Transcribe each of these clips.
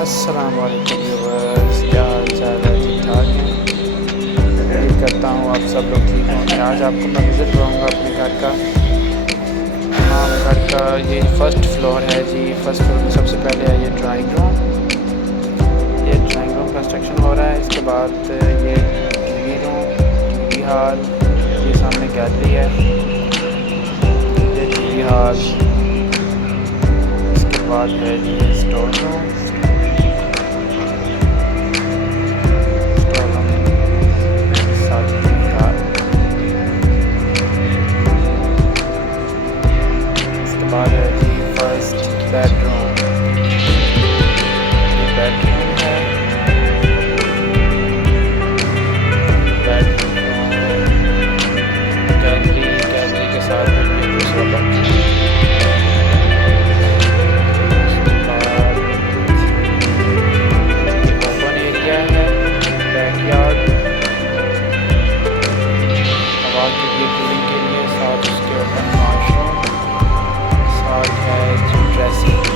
अस्सलाम वालेकुम व्यूअर्स, क्या हाल चाल है? ठीक ठाक हैं? उम्मीद करता हूँ आप सब लोग ठीक होंगे। आज आपको मैं विज़िट कराऊँगा अपने घर का। हमारे घर का ये फर्स्ट फ्लोर है जी। फर्स्ट फ्लोर में सबसे पहले है ये ड्राइंग रूम। ये ड्राइंग रूम कंस्ट्रक्शन हो रहा है। इसके बाद ये टीवी रूम, टीवी हॉल, ये सामने गैलरी है, ये टीवी हॉल। इसके बाद है ये स्टोर रूम, बाद है जी फर्स्ट बेडरूम। ये बेडरूम है, बेडरूम गैलरी, गैलरी के साथ में ये दूसरा बेडरूम। उसके बाद ये ओपन एरिया है, बैकयार्ड, हवा के लिए, कूलिंग के लिए। साथ उसके ओपन वॉशरूम है ड्रेसिंग।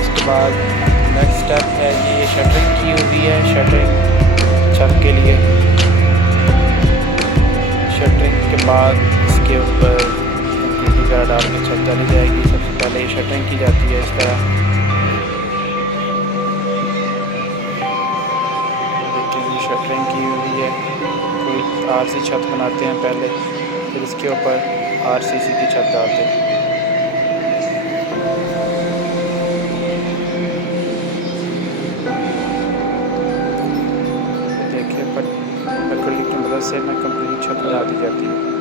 उसके बाद नेक्स्ट स्टेप है ये शटरिंग की हुई है, शटरिंग छत के लिए। शटरिंग के बाद इसके ऊपर कंक्रीट वगैरह डाल के छत डाली जाएगी। सबसे पहले ये शटरिंग की जाती है इस तरह। देखिए ये शटरिंग की हुई है। कोई आरसी छत बनाते हैं पहले, फिर इसके ऊपर आरसीसी की छत डालते हैं। लकड़ी की मदद से मैं कंप्लीट छत बना दी जाती है।